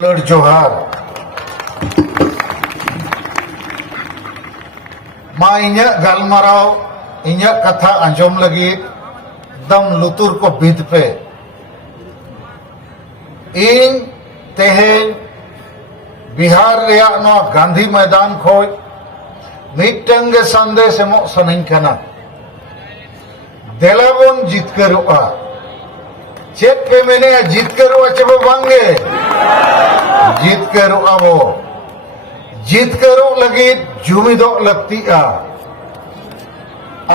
जोहार मा इन्या गालमाराव इन्या कथा आंजम लगी दम लुतुर को बिद पे इन तेहेन बिहार रिया नो गांधी मैदान खोज मिटंगे संदेश एमो सनइन कना देलाबन जितकरुआ चेक पे मैंने जितकरुआ चबो बांगे जितकरुआ वो जितकरु लगी जुमिदो लगती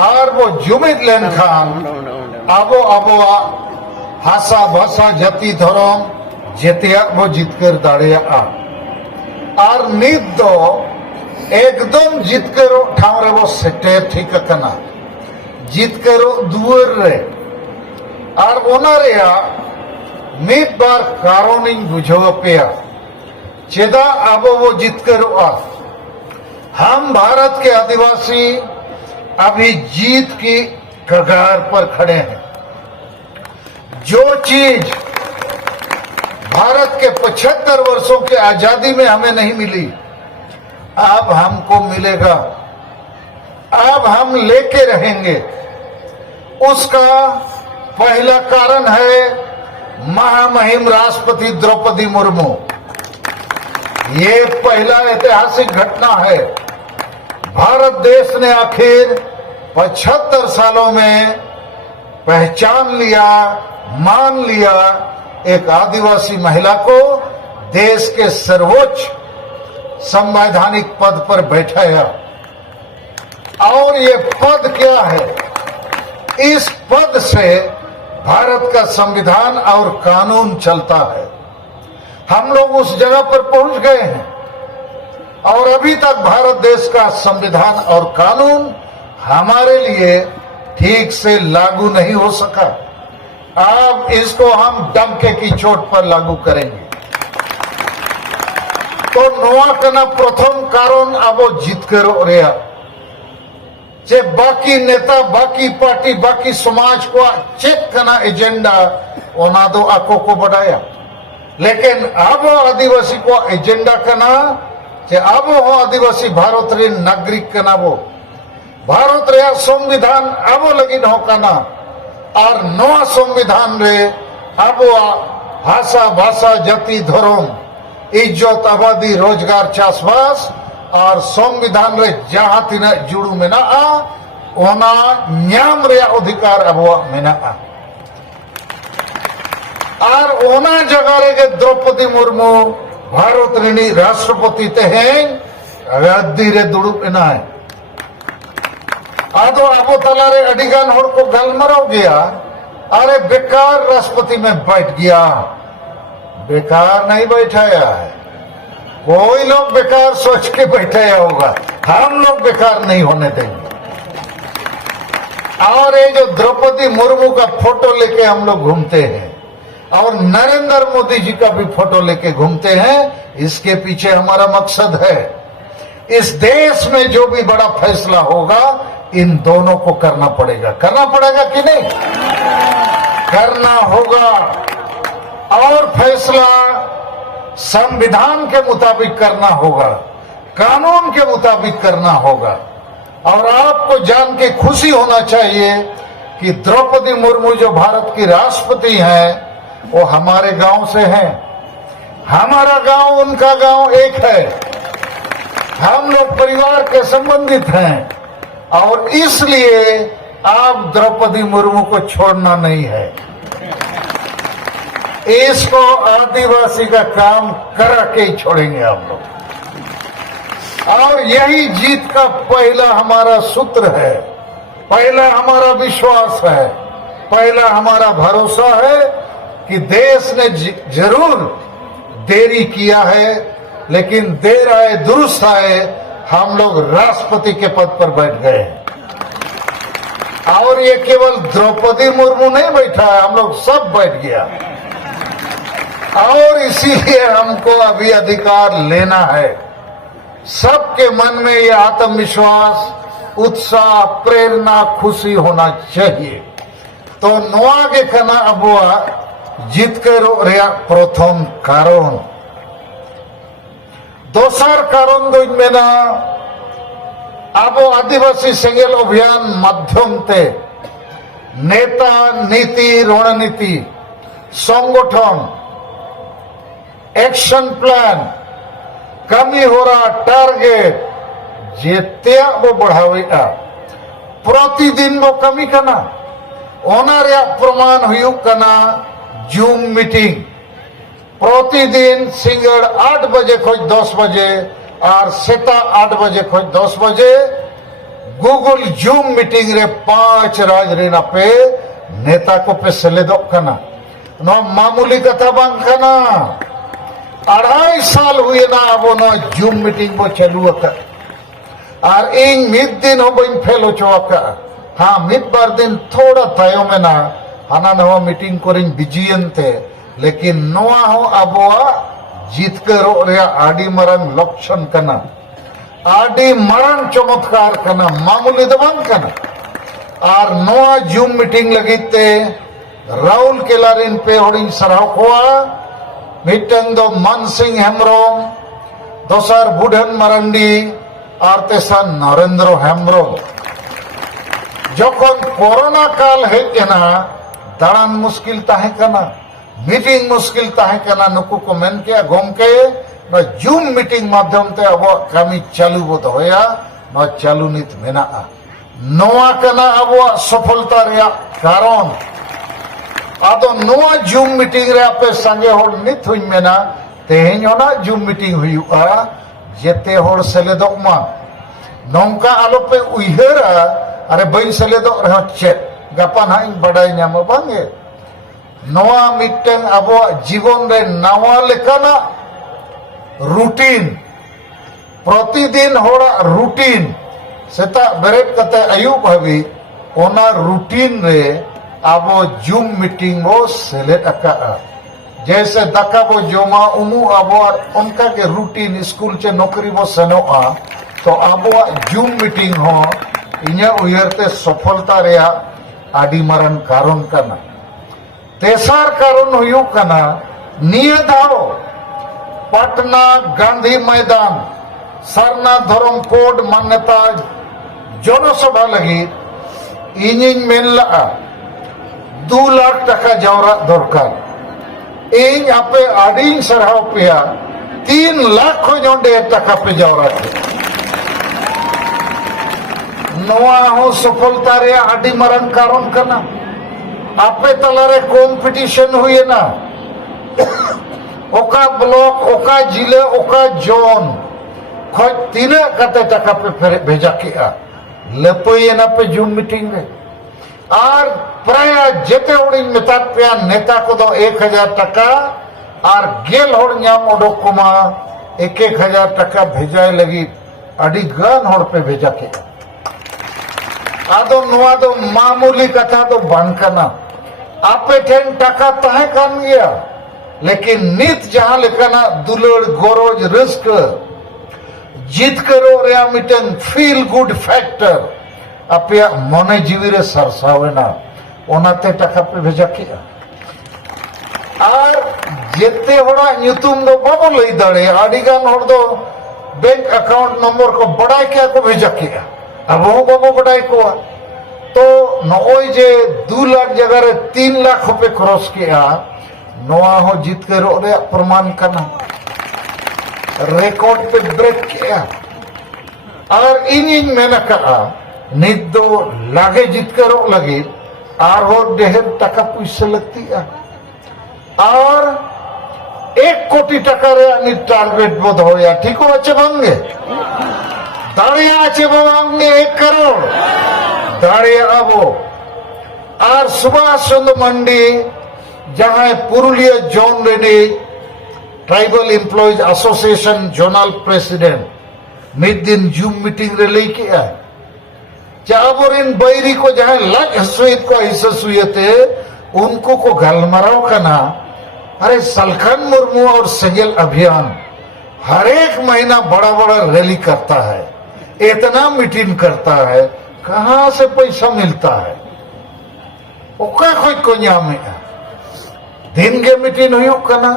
और वो जुमिद लेन खान आबो आबो हासा भाषा जति धरम जेतिया वो जितकर दाड़े और नित दो एकदम जितकरो ठाव रे वो सेटे ठीक कना जितकरो दुवर रे और ओना रेया मित बार कारोनिंग बुझो पेया चेदा आबो वो जितकरो हम भारत के आदिवासी अभी जीत की कगार पर खड़े हैं। जो चीज भारत के 75 वर्षों के आजादी में हमें नहीं मिली अब हमको मिलेगा, अब हम लेके रहेंगे। उसका पहला कारण है महामहिम राष्ट्रपति द्रौपदी मुर्मू। ये पहला ऐतिहासिक घटना है। भारत देश ने आखिर 75 सालों में पहचान लिया, मान लिया एक आदिवासी महिला को देश के सर्वोच्च संवैधानिक पद पर बैठाया। और ये पद क्या है? इस पद से भारत का संविधान और कानून चलता है। हम लोग उस जगह पर पहुंच गए हैं और अभी तक भारत देश का संविधान और कानून हमारे लिए ठीक से लागू नहीं हो सका। अब इसको हम डंके की चोट पर लागू करेंगे। तो नोआ कना प्रथम कारण अब जितकरो रेया जे बाकी नेता, बाकी पार्टी, बाकी समाज को चेक करना एजेंडा ओना दो आको को बढ़ाया। लेकिन अब आदिवासी को एजेंडा करना जे अब हो आदिवासी भारत रे नागरिक करना वो भारत रे संविधान अब लगिन हो करना और नवा संविधान रे अब भाषा भाषा जाति धर्म इज्जत आबादी रोजगार चाषबास और संविधान रे जहां तीना जुड़ू मेना ओना न्याम रे अधिकार अब मेना और ओना जगह रे द्रौपदी मुर्मू भारत रेनी राष्ट्रपति तेहेन गद्दी रे दुड़ुब एना है। आदो आबो तला रे अडिगान होड़ को गलमराव गया, अरे बेकार राष्ट्रपति में बैठ गया। बेकार नहीं बैठाया है, कोई लोग बेकार सोच के बैठाया होगा, हम लोग बेकार नहीं होने देंगे। और ये जो द्रौपदी मुर्मू का फोटो लेके हम लोग घूमते हैं और नरेंद्र मोदी जी का भी फोटो लेके घूमते हैं, इसके पीछे हमारा मकसद है इस देश में जो भी बड़ा फैसला होगा इन दोनों को करना पड़ेगा। करना पड़ेगा कि नहीं? करना होगा। और फैसला संविधान के मुताबिक करना होगा, कानून के मुताबिक करना होगा। और आपको जान के खुशी होना चाहिए कि द्रौपदी मुर्मू जो भारत की राष्ट्रपति हैं वो हमारे गांव से हैं। हमारा गांव उनका गांव एक है, हम लोग परिवार के संबंधित हैं और इसलिए आप द्रौपदी मुर्मू को छोड़ना नहीं है। इसको आदिवासी का काम करा के ही छोड़ेंगे हम लोग। और यही जीत का पहला हमारा सूत्र है, पहला हमारा विश्वास है, पहला हमारा भरोसा है कि देश ने जरूर देरी किया है, लेकिन देर आए दुरुस्त आए, हम लोग राष्ट्रपति के पद पर बैठ गए। और ये केवल द्रौपदी मुर्मू नहीं बैठा है, हम लोग सब बैठ गया। और इसीलिए हमको अभी अधिकार लेना है। सबके मन में ये आत्मविश्वास, उत्साह, प्रेरणा, खुशी होना चाहिए। तो नोआ के कना अबुआ जितकरो रेया प्रथम कारण दोसर कारण दुई मेना आबो आदिवासी सेंगेल अभियान माध्यम ते नेता नीति रणनीति संगठन एक्शन प्लान कमी हो रहा टारगेट जेते बो बढ़ावेगा प्रतिदिन वो कमी कना ओना रे प्रमाण हुयुक कना जूम मीटिंग प्रतिदिन सिंगड़ 8 बजे खोज 10 बजे और सेता 8 बजे खोज 10 बजे गूगल जूम मीटिंग रे 5 राज रेना पे नेता को पे सेलेदोक कना नो मामूली कथा बांग कना 2.5 साल हुए ना अब नो जूम मीटिंग बो चालू अका और इन मिद दिन हो बइन फेल हो चोका हाँ मिद बार दिन थोड़ा तायो में ना हाना नवा मीटिंग कोरिंग बिजियंते लेकिन नोआ हो अबोआ जीत करो रे आडी मरंग लक्षण कना आडी मरंग चमत्कार कना मामूली दबान कना और नोआ जूम मीटिंग लगिते राहुल केलारिन पे होडिंग सराव कोआ मीटिंग दो मन सिंह हेम्ब्रम दोसर बुढ़न मरंडी और तेसर नरेंद्र हेम्ब्रम जखन कोरोना काल हेजना दाड़ान मुश्किल ताहे कना मीटिंग मुश्किल ताहे कना नुकु को मेन के गोमके न जूम मीटिंग माध्यम ते अब कमी चालू बोध होया न चालू नित मेना नोआ कना अब सफलता रे कारण आदो नोआ जूम मीटिंग रे आपे संगे होड़ नित हुई मेना तेहेन होना जूम मीटिंग हुआ जेते होड़ सेलेदोक मा नौका आलो पे उइहरा अरे बइन सेलेदोक रह चेक गपा ना इन बड़ाई ᱧᱟᱢ बांगे नोआ मिटन अब जीवन रे नवा लेकाना रूटीन प्रतिदिन होड़ा रूटीन सेता बेरेट कते आयुब हबी ओना रूटीन रे अब जूम मीटिंग बो सेलेद अका जैसे दाका बो जोमा उमु अब उनका के रूटीन स्कूल चे नौकरी बो सनोआ तो अब जूम मीटिंग हो इन्या उयरते सफलता रे आडी मरन कारण कना तेसार कारण हुयु कना निये दाव पटना गांधी मैदान सरना धर्म कोड मान्यता जनसभा लगी इनिन मेनला 2 लाख टका जावरा दरकार इन आपे आडी सरहाव पेया 3 लाख को जोंडे टका पे जावरा नोआ हो सफलता रे आडी मरन कारण कना आपे तलारे कंपटीशन हुए ना ओका ब्लॉक ओका जिले ओका जोन खोज तीना कते टका पे भेजा किया लेपई ना पे जूम मीटिंग में और प्राय जेते उड़ी मेता पे नेता को दो 1000 टका और गेल होड़ ᱧᱟᱢ ओडोक कुमा 1,000 टका भेजाय लगी आडी गान होड़ पे भेजा किया आदो नुआ दो मामूली कथा तो बनकना आपे ठेन टका तहे कान गया लेकिन नित जहां लेकना दुलड़ गोरोज रिस्क जीत करो रे मिटन फील गुड फैक्टर आपे मने जीवी रे सरसावेना ओनाते टका पे भेजा किया और जेते होड़ा ᱧᱩᱛᱩᱢ दो बाबो लई दाड़े आडी गान होड़ दो बैंक अकाउंट नंबर को बड़ाई क्या को भेजा किया अब वो बाबो बड़ाई को तो नोई जे 2 लाख जगह रे 3 लाख रुपए क्रॉस किया नोआ हो जीत के रो रे प्रमाण करना रिकॉर्ड पे ब्रेक किया और इन मेना कहा नित दो लागे जीत के रो लगी और हो ढेर टका पैसा लगती है और 1 कोटी टका रे नि टारगेट बोध होया ठीक हो अच्छे बंगे दाड़िया अच्छे बंगे 1 करोड़ दाड़िया अबो और सुभाष चंद्र मंडी जहां Purulia zone ready tribal employees association zonal president mid दिन जूम मीटिंग रे लई किया चाबोरिन बैरी को जहां लग हसुइत को हिस्सुयते उनको को गलमराव करना अरे सलखन मुर्मू और सेगेल अभियान हर एक महीना बड़ा बड़ा रैली करता है इतना मीटिंग करता है कहां से पैसा मिलता है ओका खोज को ᱧᱟᱢᱮ दिन के मीटिंग हुई कना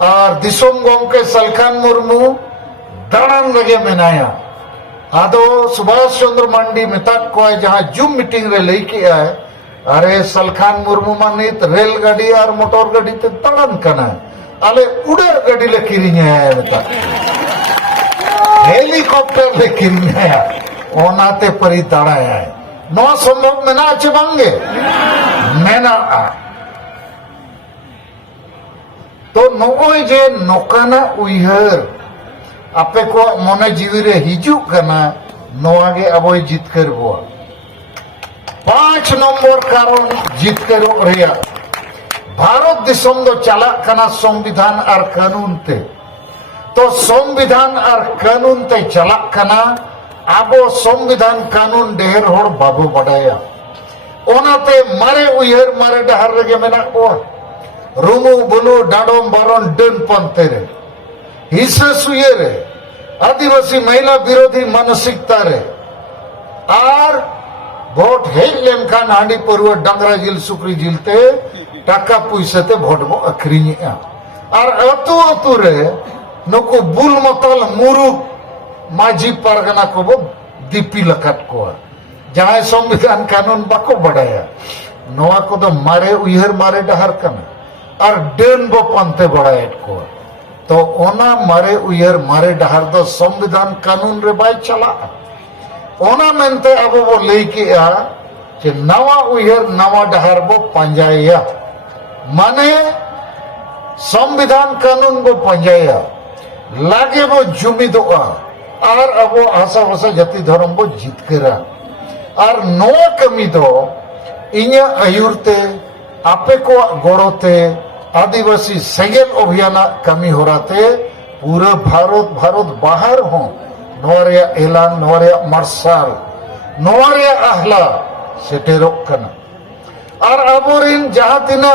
और दिसोम गोमके सलखान मुर्मू दाड़ान लगे मेनाया आदो सुभाष चंद्र मांडी मेता को जहां जूम मीटिंग रे लई के है अरे सलखान मुर्मू मानित रेल गाड़ी और मोटर गाड़ी ते दाड़ान कना अले उड़ार गाड़ी ले किरिंगे है मेता हेलीकॉप्टर ले किरिंगे है ओनाते परी दाड़ाया है नो संभव मेना आचे बांगे मेना आ तो नोय जे नोकाना उइहर आपे को मने जीवी रे हिजू कना नोआगे अबोय जितकर बुआ 5 नंबर कारण जितकर रेया भारत दिसम दो चला कना संविधान और कानून ते तो संविधान और कानून ते चला कना आबो संविधान कानून ढेर होड़ बाबू बडाया ओनाते मारे उइहर मारे डहर रेगे मेना को रूमू बुलू डाडोम बारोन डन पंते रे हिस्से सुये रे आदिवासी महिला विरोधी मानसिकता रे और भोट हेज लेम खान हांडी परुआ डंगरा जिल सुक्री जिलते टाका पुइसे ते भोट बो अखरिनी और अतु अतु रे नुकु बुल मतल मुरुक माझी परगना को बो दीपी लकट को जहां संविधान कानून बाको बढ़ाया नोआ को तो मारे उइहर मारे डहर कना और डेन बो पंते बढ़ाया को तो ओना मारे उइहर मारे डहर दो संविधान कानून रे बाय चला ओना मेनते अब वो लेके आ कि नवा उइहर नवा डहर बो पंजाया माने संविधान कानून बो पंजाया लागे वो जुमिदोआ और अब वो आशा वसा जाति धर्म बो जितकरा और नवा कमी दो इन्या आयुरते आपे को गोड़ोते आदिवासी सेगेल अभियान कमी हो रहा पूरा भारत बाहर हो नोरिया एलान नोरिया मार्शल नोरिया आहला सेटेरोक कना और अबोरिन जहां तिना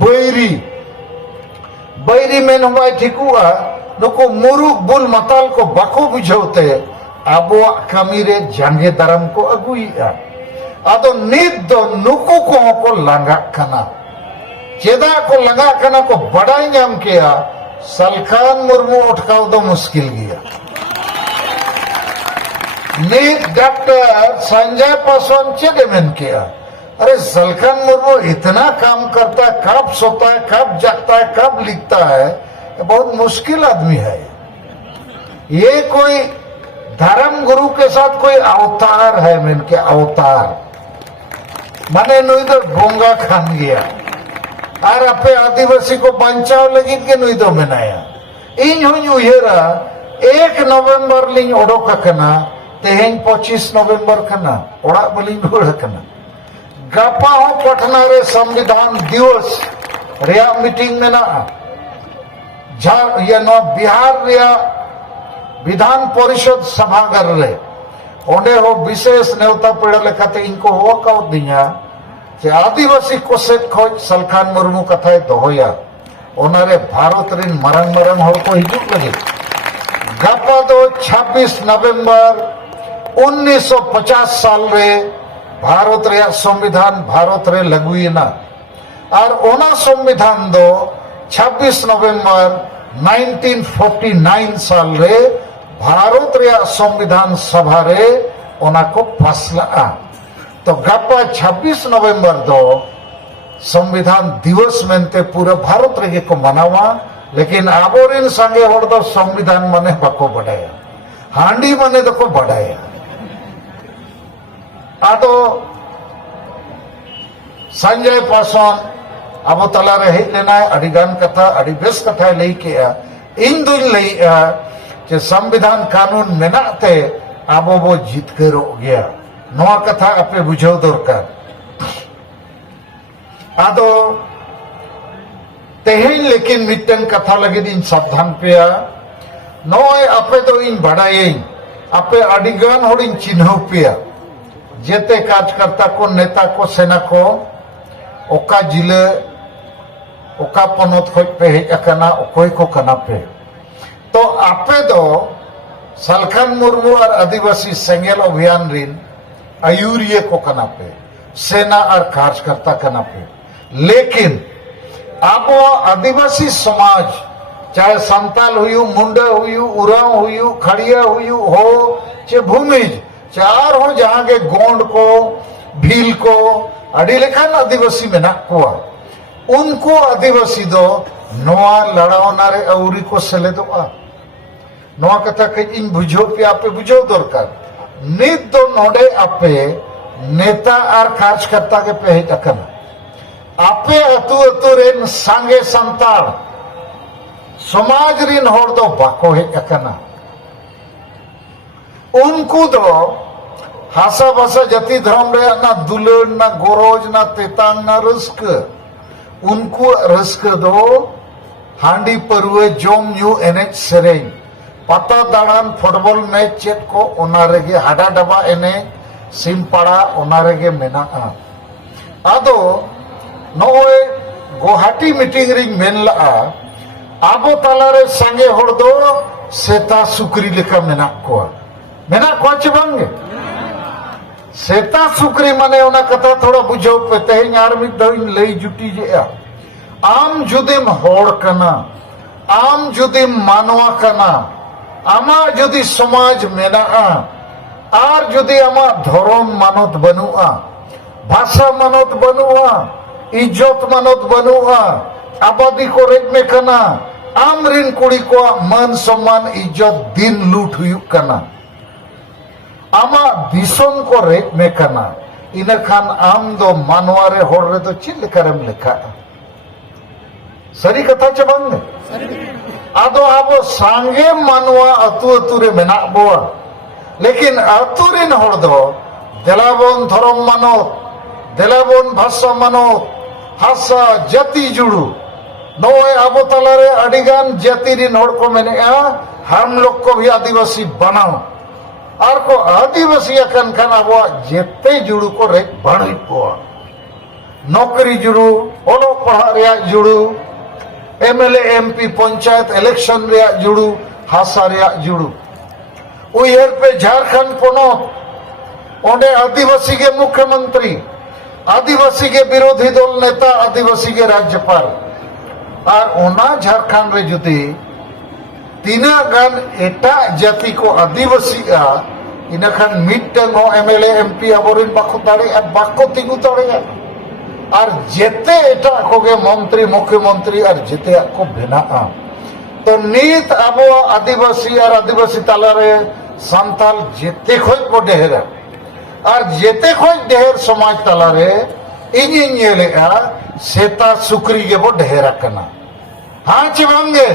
बैरी में नवाई ठिकुआ नुको मुरुक बुल मताल को बाको बुझौते आबो कमी रे जांगे दरम को अगुइया आदो नित दो नुको को लंगा कना चेदा को लंगा कना को बड़ाई नाम किया सलखान मुर्मू उठकाव दो मुश्किल गया नित डॉक्टर संजय पासवान चेदे में किया अरे सलखान मुर्मू इतना काम करता है कब सोता है कब जागता है कब लिखता है बहुत मुश्किल आदमी है ये कोई धर्म गुरु के साथ कोई अवतार है मैं के अवतार माने नुई तो बोंगा खान गया और अपे आदिवासी को बचाव लगी के नुई तो मनाया इन हुई उयरा 1 नवंबर लिंग ओडोका कना तेहेन 25 नवंबर कना ओड़ा बलिंग ओड़ा कना गपा हो पटना रे संविधान दिवस रिया मीटिंग में ना या नो बिहार रिया विधान परिषद सभागार रे ओंडे हो विशेष नेवता पेड़ लेखाते इनको हो काउ दिया जे आदिवासी कोसेट खोज सलखान मुर्मू कथाए दोहोया ओनारे भारत रिन मरंग मरंग होड़ को हिजुक लगे गपा दो 26 नवंबर 1950 साल रे भारत रे संविधान भारत रे लगुइना और ओना संविधान दो 26 नवंबर 1949 साल रे भारत रे संविधान सभा रे ओना को फसला तो गपा 26 नवंबर दो संविधान दिवस मेनते पूरा भारत रे को मनावा लेकिन आबोरिन संगे होड़ दो संविधान मने बको बढ़ाया हांडी मने दो को बढ़ाया आतो संजय पासवान अब तला रहे लेना अडिगान कथा अडी बेस कथा लई के इन दुन लई जे संविधान कानून मेनाते आबो बो जीत के रो गया नवा कथा अपे बुझो दरकार आदो तेहेन लेकिन मिटन कथा लगे इन सावधान पे नय अपे तो इन बड़ाई अपे अडिगान होड़ चिन्ह पे जेते कार्यकर्ता को नेता को सेना को ओका जिले ओका पनोत खोज पे हेज अकना ओकोय को कना पे तो आपे दो सलखान मुर्मू और आदिवासी सेंगेल अभियान रिन आयुरिये को कना पे सेना और कार्यकर्ता कना पे लेकिन आप आदिवासी समाज चाहे संताल हुयू, मुंडा हुयू, उराव हुयू, खड़िया हुयू हो चे भूमिज चार हो जहां के गोंड को भील को अड़ी लेखान आदिवासी मेना कोआ उनको आदिवासी दो नोआ लड़ावना रे अउरी को सेलेदोआ नोआ कथा कई इन बुझो पे आपे बुझो दरकार नित दो नोडे आपे नेता और कार्यकर्ता के पे हेज अकना आपे अतु अतु रेन सांगे संताल समाज रिन होड़ दो बाको हेज अकना उनको दो हासा भाषा जाति धर्म रे ना दुलड़ ना गोरोज ना तेतांग ना रस्क उनको रस्क दो हांडी परवे जोम न्यू एनेज सेरें पता दाड़ान फुटबॉल मैच चेट को ओना रेगे हाडा डबा एने सिमपाड़ा ओना रेगे मेना आदो नोए गुवाहाटी मीटिंग रिंग मेन ला आबो तालारे संगे होड़ दो सेता सुकरी लेका मेना को चे बांगे सेता सुकरी माने ओना कथा थोड़ा बुझो पे तेहें यार मिद दइन लई जुटी जे आम जुदिम होड़ कना आम जुदिम मानवा कना आमा जुदी समाज मेना आर जुदी आमा धर्म मानत बनुआ भाषा मानत बनुआ इज्जत मानत बनुआ आबादी को रेज में कना आम रिन कुड़ी को मान सम्मान इज्जत दिन लूट हुयु कना आमा दिसोम को रेज में कना इन खान आम दो मानवारे होड़ रे तो चिल करम लिखा सरी कथा चे बांगे आदो आबो सांगे मानवा अतु अतु रे मेना बोआ लेकिन अतु रिन होड़ दो देलाबोन धर्म मानो देलाबोन भाषा मानो हासा जाति जुड़ू नोए आबो तलारे अडिगान जाति रिन होड़ को मैंने हम लोग को भी आदिवासी बनाओ और को आदिवासी अकन खान आबो जेते जुड़ू को रे बढ़ी बोआ नौकरी जुड़ू ओलो पढ़ा रे जुड़ू एमएलए एमपी पंचायत इलेक्शन रे जुड़ू हासा रे जुड़ू उयर पे झारखंड पोनोत ओंडे आदिवासी के मुख्यमंत्री आदिवासी के विरोधी दल नेता आदिवासी के राज्यपाल और ओना झारखंड रे जुदी तीना गान एटा जाति को आदिवासी इन खान मिटन हो एमएलए एमपी अबोरिन बाको दाड़े बाको तिगु दाड़े और जेते एटा को गे मंत्री मुख्यमंत्री और जेते को बेना तो नीत आबो आदिवासी और आदिवासी तालारे संताल जेते खोज को डेहरा और जेते खोज डेहर समाज तालारे इनी नेलेगा सेता सुकरी के बो डेहरा कना हाँ चे बांगे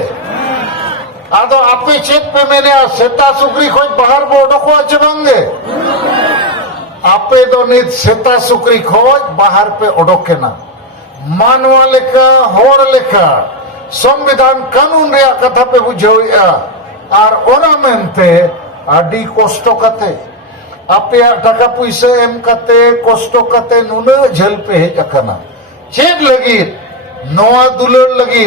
आदो आपे चेक पे मैंने सेता सुकरी खोज बाहर बोर्डो को चे बांगे आपे दो नित सेता सुकरी खोज बाहर पे ओडोके ना मानवा लेखा होड़ लेखा संविधान कानून रे कथा पे बुझोया और ओना मेनते आडी कष्टो कते आपे टाका पैसा एम कते कष्टो कते नुना झल पे हेज अकना चेक लगी नोआ दुलड़ लगी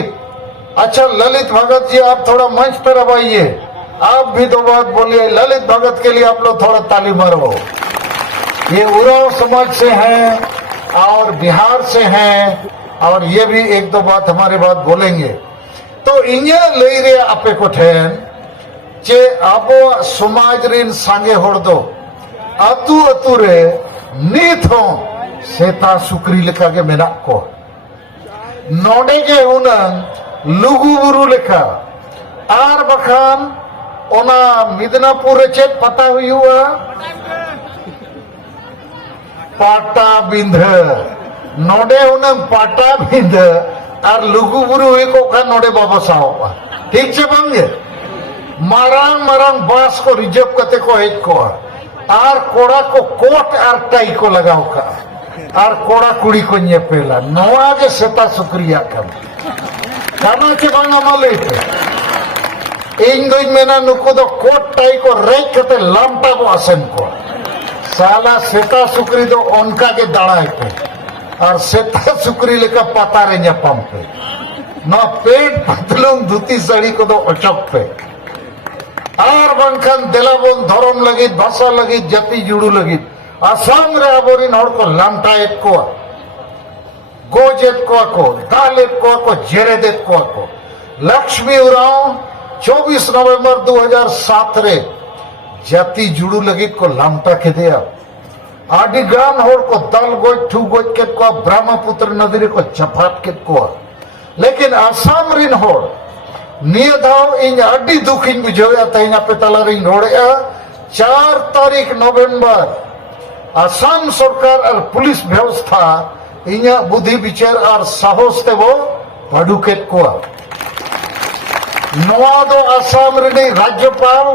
अच्छा ललित भगत जी आप थोड़ा मंच पर अब आइए आप भी दो बात बोलिए ललित भगत के लिए आप लोग थोड़ा ताली मारो ये उराव समाज से हैं और बिहार से हैं और ये भी एक दो बात हमारे बात बोलेंगे तो इन्या ले रे आपे को ठेन चे आबो समाज रिन सांगे होड़ दो अतु अतु रे नीत हो सेता सुकरी लेखा के मेना को नोडे के उनंग लुगु बुरु लेखा आर बखान ओना मिदनापुर रे चेक पता हुआ पाटा बिंध नोडे उनंग पाटा बिंध और लुगु बुरु को का नोडे बाबा साहब ठीक से बांगे मारांग मारांग बास को रिजर्व करते को हेज को और कोड़ा को कोट और टाई को लगाओ का और कोड़ा कुड़ी को nye पेला नोआ के सेता सुक्रिया कम काना के बांगा माले इन दो मेना नुको दो कोट टाई को रेक करते लामटा को आसन को साला सेता सुक्री दो उनका के दाड़ा पे और सेता सुक्री लेकर पता रे न्यापम पे ना पेट पतलून धुती साड़ी को दो अचक पे और बंखन दिलाबोन धर्म लगी भाषा लगी जाति जुड़ू लगी आसाम रे आबोरी नोड़ को लामटा एक को गोज एक को दाल एक को जेरे देख को लक्ष्मी उरांव 24 नवंबर 2007 रे जाति जुड़ू लगी को लामटा के दिया आदि गान होड़ को दल गोज ठू गोज के को ब्रह्मपुत्र नदी को चपाट के को लेकिन आसाम रिन होड़ निया धाव इन अड्डी दुख इन बुझोया तैना पे तला रिन रोड़या 4 तारीख नवंबर आसाम सरकार और पुलिस व्यवस्था इन्या बुद्धि विचार और साहस ते वो पढ़ू के को नवा दो आसाम रिन राज्यपाल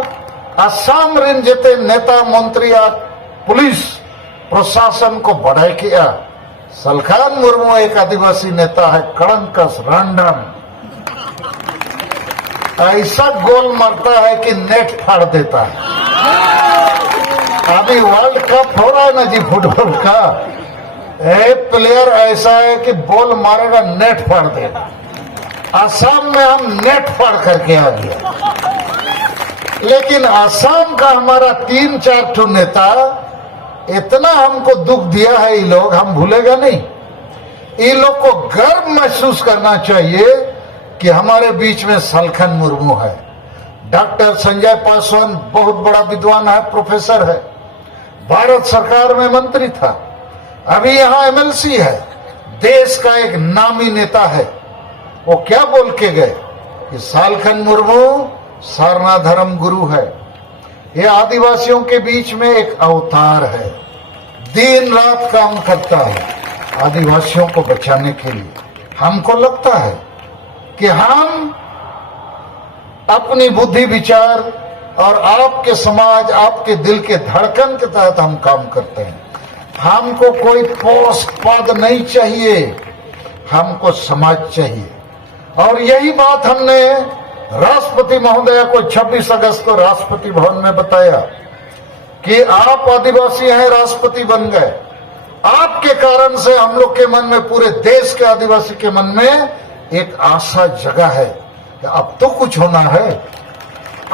आसाम रिन जेते नेता मंत्री और पुलिस प्रशासन को बढ़ाई किया सलखान मुर्मू एक आदिवासी नेता है कड़ंकस रैंडम ऐसा गोल मारता है कि नेट फाड़ देता है। अभी वर्ल्ड कप हो रहा है ना जी फुटबॉल का एक प्लेयर ऐसा है कि बॉल मारेगा नेट फाड़ देगा। आसाम में हम नेट फाड़ करके आ गया लेकिन आसाम का हमारा 3-4 ठो नेता इतना हमको दुख दिया है ये लोग हम भूलेगा नहीं। ये लोग को गर्व महसूस करना चाहिए कि हमारे बीच में सलखन मुर्मू है। डॉक्टर संजय पासवान बहुत बड़ा विद्वान है प्रोफेसर है भारत सरकार में मंत्री था अभी यहाँ एमएलसी है देश का एक नामी नेता है। वो क्या बोल के गए कि सलखन मुर्मू सारना धर्म गुरु है ये आदिवासियों के बीच में एक अवतार है दिन रात काम करता है आदिवासियों को बचाने के लिए। हमको लगता है कि हम अपनी बुद्धि विचार और आपके समाज आपके दिल के धड़कन के तहत हम काम करते हैं। हमको कोई पोस्ट पद नहीं चाहिए हमको समाज चाहिए और यही बात हमने राष्ट्रपति महोदय को 26 अगस्त को राष्ट्रपति भवन में बताया कि आप आदिवासी हैं राष्ट्रपति बन गए आपके कारण से हम लोग के मन में पूरे देश के आदिवासी के मन में एक आशा जगा है कि अब तो कुछ होना है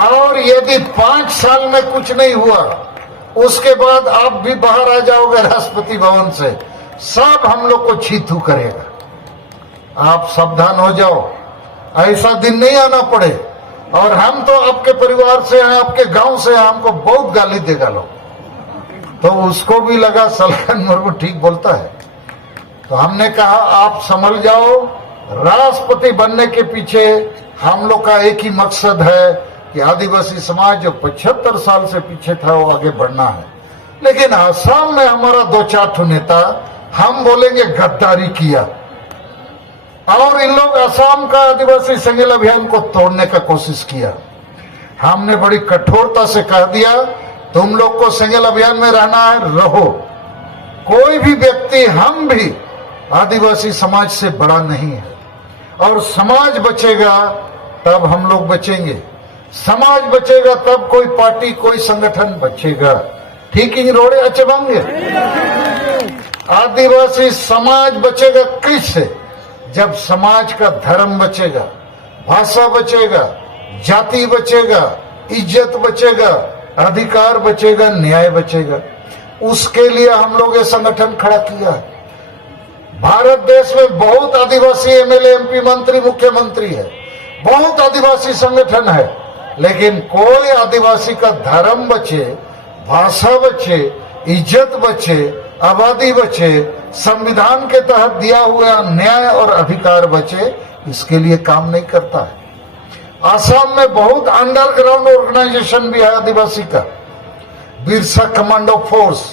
और यदि 5 साल में कुछ नहीं हुआ उसके बाद आप भी बाहर आ जाओगे राष्ट्रपति भवन से सब हम लोग को छीथू करेगा। आप सावधान हो जाओ ऐसा दिन नहीं आना पड़े और हम तो आपके परिवार से हैं आपके गांव से हैं हमको बहुत गाली देगा लोग। तो उसको भी लगा सलखन मुर्मू ठीक बोलता है तो हमने कहा आप संभल जाओ राष्ट्रपति बनने के पीछे हम लोग का एक ही मकसद है कि आदिवासी समाज जो 75 साल से पीछे था वो आगे बढ़ना है। लेकिन आसाम में हमारा 2-4 ठो नेता हम बोलेंगे गद्दारी किया और इन लोग असम का आदिवासी संगेल अभियान को तोड़ने का कोशिश किया। हमने बड़ी कठोरता से कह दिया तुम लोग को संगेल अभियान में रहना है रहो कोई भी व्यक्ति हम भी आदिवासी समाज से बड़ा नहीं है और समाज बचेगा तब हम लोग बचेंगे समाज बचेगा तब कोई पार्टी कोई संगठन बचेगा। ठीक इन रोड़े अचबंगे आदिवासी समाज बचेगा कैसे जब समाज का धर्म बचेगा भाषा बचेगा जाति बचेगा इज्जत बचेगा अधिकार बचेगा न्याय बचेगा। उसके लिए हम लोग ये संगठन खड़ा किया है। भारत देश में बहुत आदिवासी एमएलए एमपी मंत्री मुख्यमंत्री है बहुत आदिवासी संगठन है लेकिन कोई आदिवासी का धर्म बचे भाषा बचे इज्जत बचे आबादी बचे संविधान के तहत दिया हुआ न्याय और अधिकार बचे इसके लिए काम नहीं करता है। आसाम में बहुत अंडरग्राउंड ऑर्गेनाइजेशन भी है आदिवासी का बिरसा कमांडो फोर्स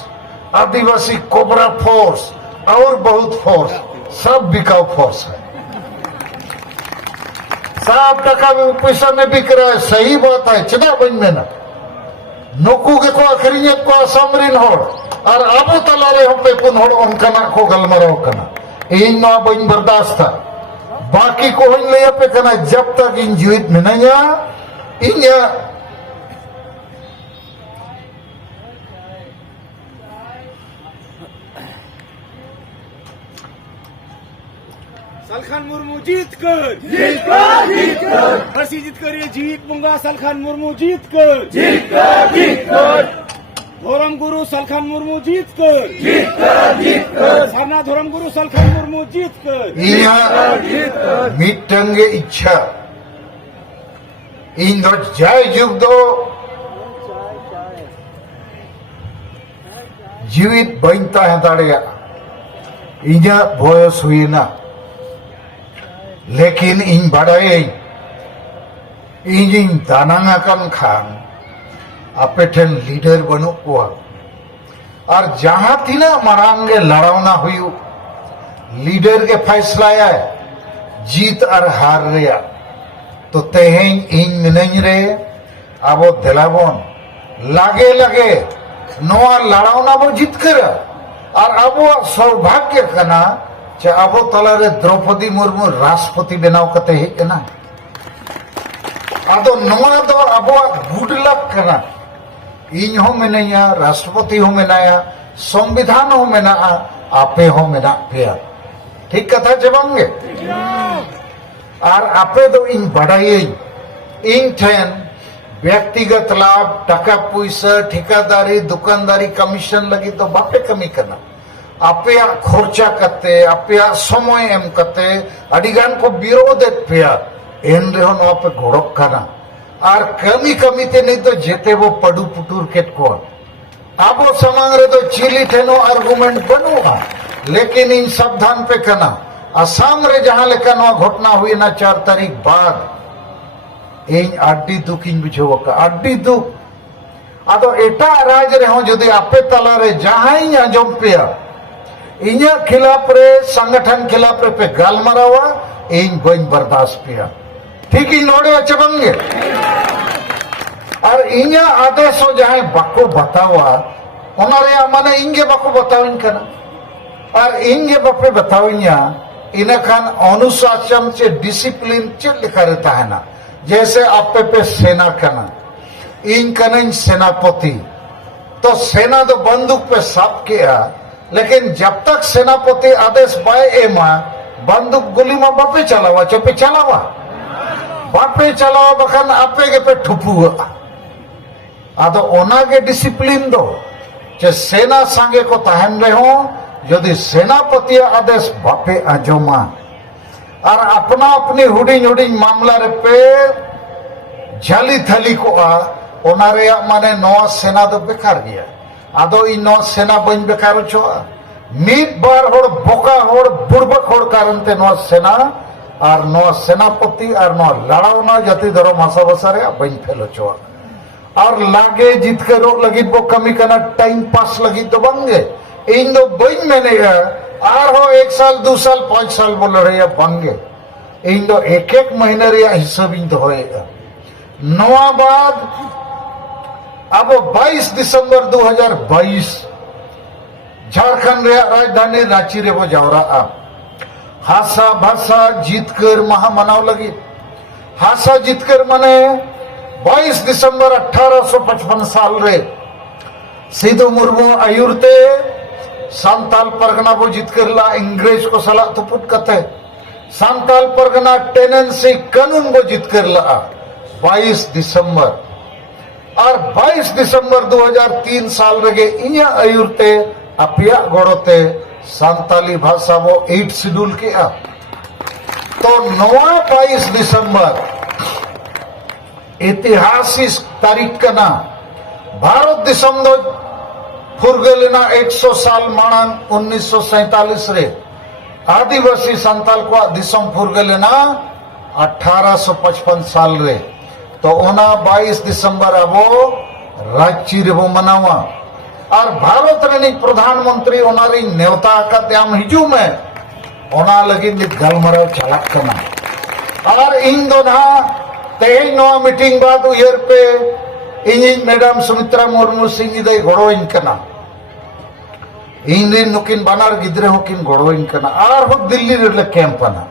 आदिवासी कोबरा फोर्स और बहुत फोर्स सब बिकाऊ फोर्स है। 7% पैसा में बिक रहा है सही बात है चना बन में ना नुकू के को अखरियत को आसाम रिन होड़ और अब तलारे हम पे पुन होड़ उनका ना को गलमरो कना इन ना बन बर्दाश्त था बाकी को इन ले पे कना जब तक इन जीवित में नहीं इन सलखान मुर्मू जीत कर हर्षी जीत कर ये जीत मुंगा सलखान मुर्मू जीत कर धर्म गुरु सलखान मुर्मू जीत कर सारना धर्म गुरु सलखान मुर्मू जीत कर मिटंगे इच्छा इन दो जय जुग दो जीवित बन तहन दाड़िया इजा बयस हुईना लेकिन इन बड़ाई इन दानांगा कन खान आपे ठेन लीडर बनु कोआ और जहां तीना मारांगे लड़ावना हुई लीडर के फैसला है जीत और हार रेया तो तेहें इन मिनज रे आबो दिलाबन लागे लगे नोआ लड़ावना बो जीत कर और अबो सौभाग्य कना चे अबो तलारे द्रौपदी मुर्मू राष्ट्रपति बनाव कते हे कना आदो नोआ दो अबो गुड लक कना इन हो मेनाया राष्ट्रपति हो मेनाया संविधान हो मेना आपे हो मेना पेया ठीक कथा जबांगे और आपे दो इन बढ़ाई इन ठेन व्यक्तिगत लाभ टका पैसा ठेकेदारी दुकानदारी कमीशन लगी तो बापे कमी करना आपे खर्चा करते आपे समय एम करते अडिगान को विरोध पेया एन रेहो नवा पे घोड़क करना और कमी कमी ते नहीं तो जेते वो पडू पुटूर केट को आबो समांग रे तो चिली ठेनो आर्गुमेंट बनुआ लेकिन इन सावधान पे करना असम रे जहां लेका नवा घटना हुई ना 4 तारीख बाद इन आड्डी दुख इन बुझो का आड्डी दुख आदो एटा राज रे हो जदि आपे तला रे जहां ही आजम पेया इन्या खिलाफ रे संगठन खिलाफ रे पे गालमारावा इन बन बर्दाश्त पेया ठीक ही नोड़े चबंगे और इन्या आदेश हो जहां बाको बतावा ओनारे माने इंगे बाको बताविन कना और इंगे बापे बताविन्या इना खान अनुशासन से डिसिप्लिन चे लिखा रहता है ना जैसे आपे पे सेना कना इन कन सेनापति तो सेना तो बंदूक पे साफ किया लेकिन जब तक सेनापति आदेश बाय एमा बंदूक गोली में बापे चलावा चपे चलावा बापे चलावा बखान आपे के पे ठुपू आदो ओना के डिसिप्लिन दो जे सेना संगे को तहन रहो यदि सेनापति आदेश बापे आजमा और अपना अपनी हुडिंग हुडिंग मामला रे पे झाली थली को ओनारे माने नवा सेना दो बेकार गया आदो इ नवा सेना बन बेकार छो मीत बार होड़ बोका होड़ बुड़बक होड़ कारण ते नवा सेना और नवा सेनापति और नवा लड़ावना जाति धर्म आशा बसारे बन फेलो छो और लागे जीत के रोक लगी वो कमी करना टाइम पास लगी तो बंगे इन दो बन मैंने आर हो 1 साल 2 साल 5 साल बोल रहे बंगे इन दो एक महीने रे हिसाब इन तो होएगा नवा बाद अब 22 दिसंबर 2022 झारखंड रे राजधानी रांची रे वो जावरा हासा भाषा जीतकर महा मनाव लगी हासा जीतकर मने 22 दिसंबर 1855 साल रे सिद्धू मुर्मू आयुरते सांताल परगना वो जीतकर ला इंग्रेज को सलाह तुपुट कथे सांताल परगना टेनेंसी कानून वो जीतकर ला 22 दिसंबर और 22 दिसंबर 2003 साल रगे इया आयुरते अपिया गोड़ोते सांताली भाषा वो 8 शेड्यूल किया तो 22 दिसंबर ऐतिहासिक तारीख का ना भारत दिसम दो फुरगलेना 100 साल मांग 1947 रे आदिवासी संताल को दिसम फुरगलेना 1855 साल रे तो ओना 22 दिसंबर अबो रांची रे वो मनावा और भारत रे प्रधानमंत्री ओनारी नेवता का त्याम हिजू में ओना लगी गलमराव चलक कना और इन दोना तेज नवा मीटिंग बाद उयर पे इन मैडम सुमित्रा मुर्मू सिंह दे गड़ो इन कना इन नुकिन बानार गिद्रे होकिन गड़ो इन कना और हो दिल्ली रे कैंप ना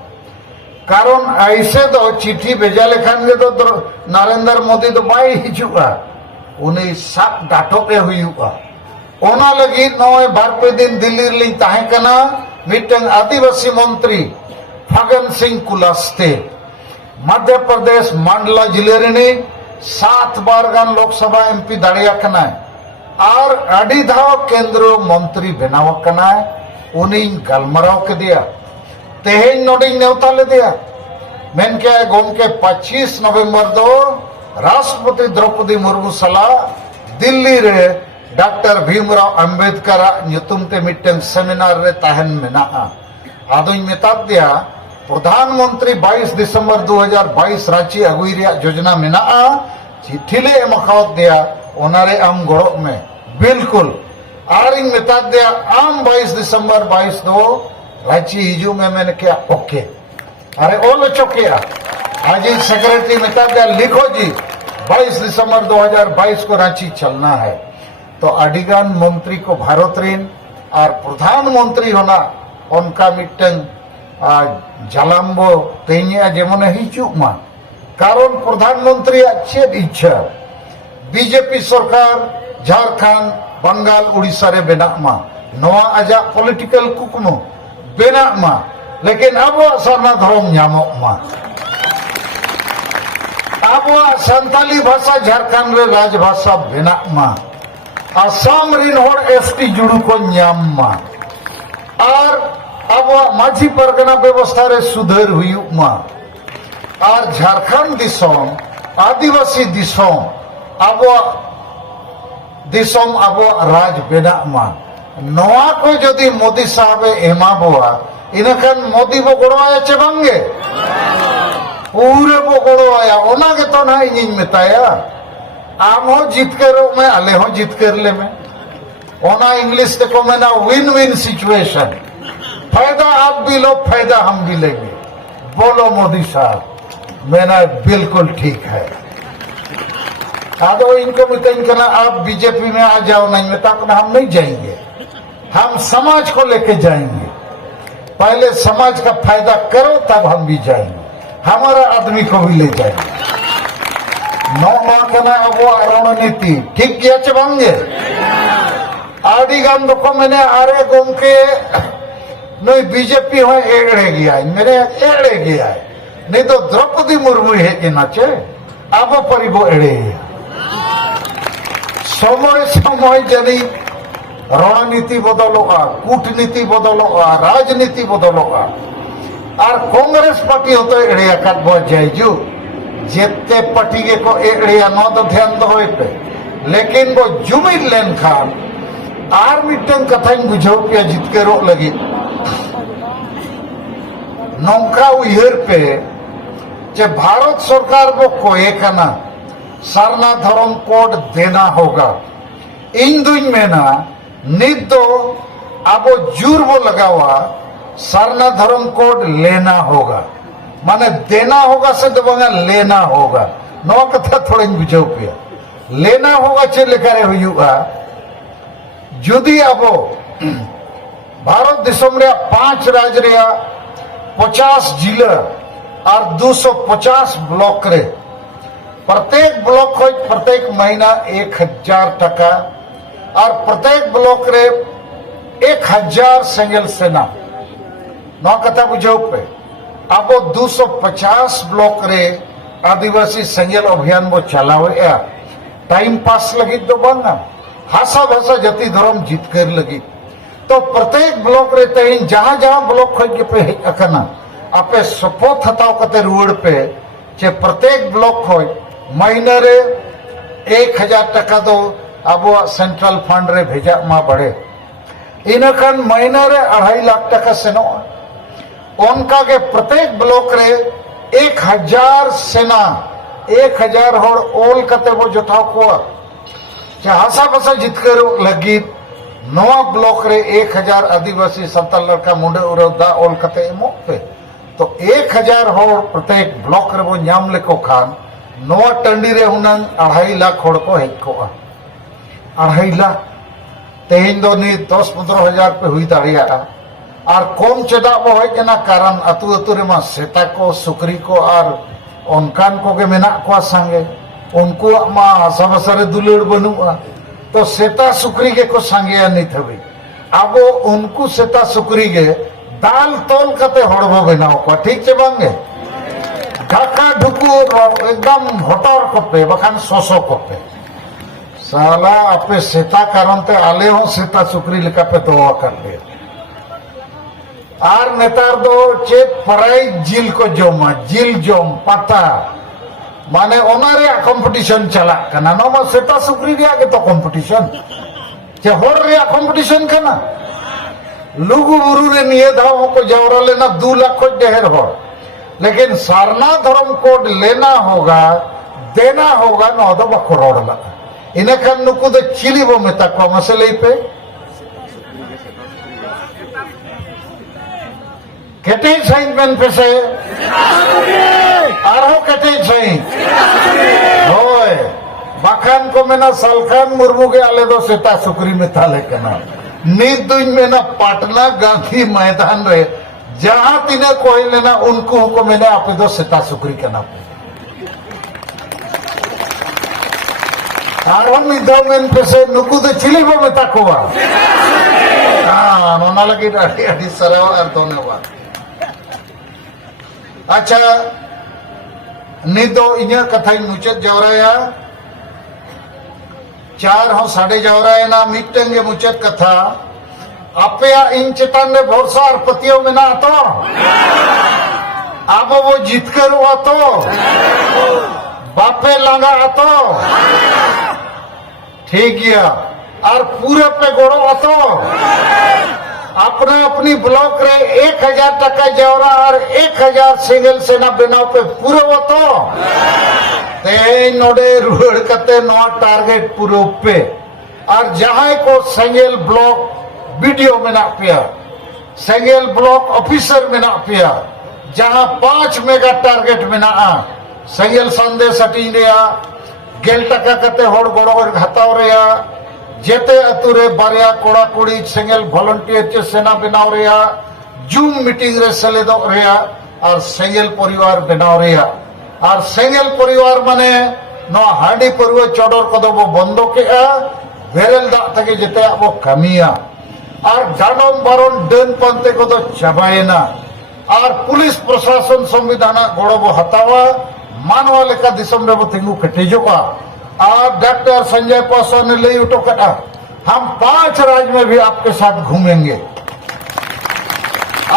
कारण ऐसे तो चिट्ठी भेजा लेखान के तो नरेंद्र मोदी तो बाई हिजुआ उन्हें सब डाटो पे हुआ ओना लगी नवे बार पे दिन दिल्ली ली ताहे कना मिटन आदिवासी मंत्री फगन सिंह कुलस्ते मध्य प्रदेश मंडला जिले रे 7 बार गान लोकसभा एमपी दाड़िया कना और अड़ी धाव केंद्र मंत्री बनाव कना उन्हीं गलमराव के दिया तेहेन नोडिंग नेवता ले दिया मेन के गोम के 25 नवंबर दो राष्ट्रपति द्रौपदी मुर्मू सला दिल्ली रे डॉक्टर भीमराव अंबेडकर नुतुमते मिटन सेमिनार रे तहन मेना आदों मेता दिया प्रधानमंत्री 22 दिसंबर 2022 रांची अगुई रे योजना मेना चिट्ठी ले एमखावत दिया ओनारे आम गड़ो में बिल्कुल आर इन मेता दिया आम 22 दिसंबर 22 दो रांची हिजू में मैंने क्या ओके अरे ओल चौकिया आज सेक्रेटरी मेता दिया लिखो जी 22 दिसंबर 2022 को रांची चलना है तो अडिगान मंत्री को भारत रीन और प्रधानमंत्री होना उनका मिट्टन जलाम्बो तेनिया जेमने हिचुक मा कारण प्रधानमंत्री चेद इच्छा बीजेपी सरकार झारखंड बंगाल उड़ीसा रे बेना मा नवा आजा पॉलिटिकल कुकमु बेना मा लेकिन अब सरना धर्म न्यामो मा अब संताली भाषा झारखंड रे राजभाषा बेना मा आसाम रिन होड़ एसटी जुड़ू को न्याम मा और अब माझी परगना व्यवस्था रे सुधर हुई मा और झारखंड दिसोम आदिवासी दिसोम अब दिसोम अब राज बेना मा नवा को जदि मोदी साहब एमा बोआ इनखान मोदी बो गड़वाया चे बांगे पूरे बो गड़वाया ओना के तो ना इन मेताया आम हो जीत कर में अले हो जीत कर ले में ओना इंग्लिश ते को में ना विन विन सिचुएशन फायदा आप भी लो फायदा हम भी लेंगे बोलो मोदी साहब मेरा बिल्कुल ठीक है आदो इनको मितन करना आप बीजेपी में आ जाओ नहीं में तक हम नहीं जाएंगे हम समाज को लेके जाएंगे पहले समाज का फायदा करो तब हम भी जाएंगे हमारा आदमी को भी ले जाएंगे नौ करना वो रणनीति ठीक किया चबांगे आदि गान को मैंने आरे गोम के नहीं बीजेपी हो एड़े गया मेरे एड़े गया है नहीं तो द्रौपदी मुर्मू है कि नाचे अब परिबो एड़े समय समय जानी रणनीति बदलोगा कूटनीति बदलोगा राजनीति बदलोगा और कांग्रेस पार्टी होते एड़े काटबो जायजू जेते पार्टी के को एड़े न तो ध्यान दो पे लेकिन वो जुमिद लेन खान आर मिटन कथा बुझाव पे जितकेरो लगी नौका उहर पे जे भारत सरकार वो कोए कना सरना धर्म कोड देना होगा इन दुन में ना नित दो अब जूर वो लगावा सरना धर्म कोड लेना होगा माने देना होगा से तो लेना होगा नौ कथा थोड़े बुझाव पे लेना होगा चे लेकर हुआ जुदी अब भारत दिसम रे 5 राज्य रे 50 जिला और 250 ब्लॉक रे प्रत्येक ब्लॉक हो प्रत्येक महीना 1000 टका और प्रत्येक ब्लॉक रे 1000 सेंगल सेना नौ कथा बुझाव पे अब 250 ब्लॉक रे आदिवासी सेंगल अभियान वो चलावे टाइम पास लगी तो बंगा हासा भाषा जाति धर्म जीत कर लगी तो प्रत्येक ब्लॉक रे तेन जहां जहां ब्लॉक खोज के पे अकना आपे सपोर्ट हताव कते रुड़ पे जे प्रत्येक ब्लॉक खोज महीने रे 1000 टका दो अब सेंट्रल फंड रे भेजा मा बढ़े इनखान महीने रे 2.5 लाख टका सेनो उनका के प्रत्येक ब्लॉक रे 1000 सेना 1000 होड़ ओल कते वो जोठाव को हासा भाषा जितकर लगी नवा ब्लॉक रे 1000 आदिवासी संताल लड़का मुंडे उड़ा ओल कते एमो पे तो 1000 हो प्रत्येक ब्लॉक रे वो नाम लेको खान नवा टंडी रे हुनन 2.5 लाख होड़ को हेज को 2.5 लाख तेहिन दो नी 10-15 हजार पे हुई दाड़िया और कम चेदा वो है के ना कारण अतु अतु रे मा सेता को सुकरी को और उनकान को के मेना को संगे उनको मा समसरे दुलड़ बनुआ तो सेता सुकरी के को संगे नहीं थबी अब उनको सेता सुकरी के दाल तोल कते हड़बो बनाओ को ठीक से बांगे ढाका ढुकू एकदम होटर कोपे बखान सोसो कोपे साला आपे सेता कारण ते आले हो सेता सुकरी लेका पे तो कर ले आर नेतार दो चेत पराई जिल को जोमा जिल जोम पता माने ओनारे कंपटीशन चला कना नमा सेता सुक्री रिया के तो कंपटीशन जे होर रिया कंपटीशन कना लुगु बुरु रे निये धाव को जावरा लेना 2 लाख को ढेर हो लेकिन सारना धर्म कोड लेना होगा देना होगा न दो करोड़ ला इने खान नुकु दो चिली बो मेता को मसले पे केटे साइन पेन पे से आरो केटे साइन होय बाखान को मेना सलखान मुर्मू के आले दो सेता सुक्री में था लेकना नींद दुन में ना पाटना गांधी मैदान रे जहां तिने कोई लेना उनको को मैंने आप दो सेता सुक्री करना आरो मिदो मेन पेसे नुकु दो चिली बो मेता कोवा नोना लगी अड़ी अड़ी सराव और धन्यवाद अच्छा निदो इन्या कथा मुचत जावराया 4 हो साढ़े जावराया ना मिटंगे मुचत कथा आपया इन चेतान ने भरोसा और पतियों में ना तो आप वो जीत कर हुआ तो बापे लगा तो ठीक है और पूरे पे गोड़ो तो अपना अपनी ब्लॉक रे 1000 टका जावरा और 1000 सिंगल सेना बनाव पे पूरे हो तो नोडे रुड़ कते नो टारगेट पूरे पे और जहां को सेंगल ब्लॉक वीडियो में ना पिया सेंगल ब्लॉक ऑफिसर में ना पिया जहां 5 मेगा टारगेट में ना सेंगल संदेश हटी रिया 10 टका कते होड़ गोड़ो हताव रिया जेते अतुरे बारिया कोड़ा कुड़ी सेंगल वॉलंटियर चे सेना बनाव रिया जूम मीटिंग रे सेलेदो रिया और सेंगल परिवार बनाव रिया और सेंगल परिवार माने नो हांडी परिवार चोडोर को वो बंदो के बेरल दा तके जेते अब कमिया और डाडोम बारोन डन पंते को तो चबाएना और पुलिस प्रशासन संविधान गोड़ो वो हतावा मानवा लेका दिसम रे वो तिंगु कटेजो का और डॉक्टर संजय पासवान ने ले उठो कटा हम 5 राज्य में भी आपके साथ घूमेंगे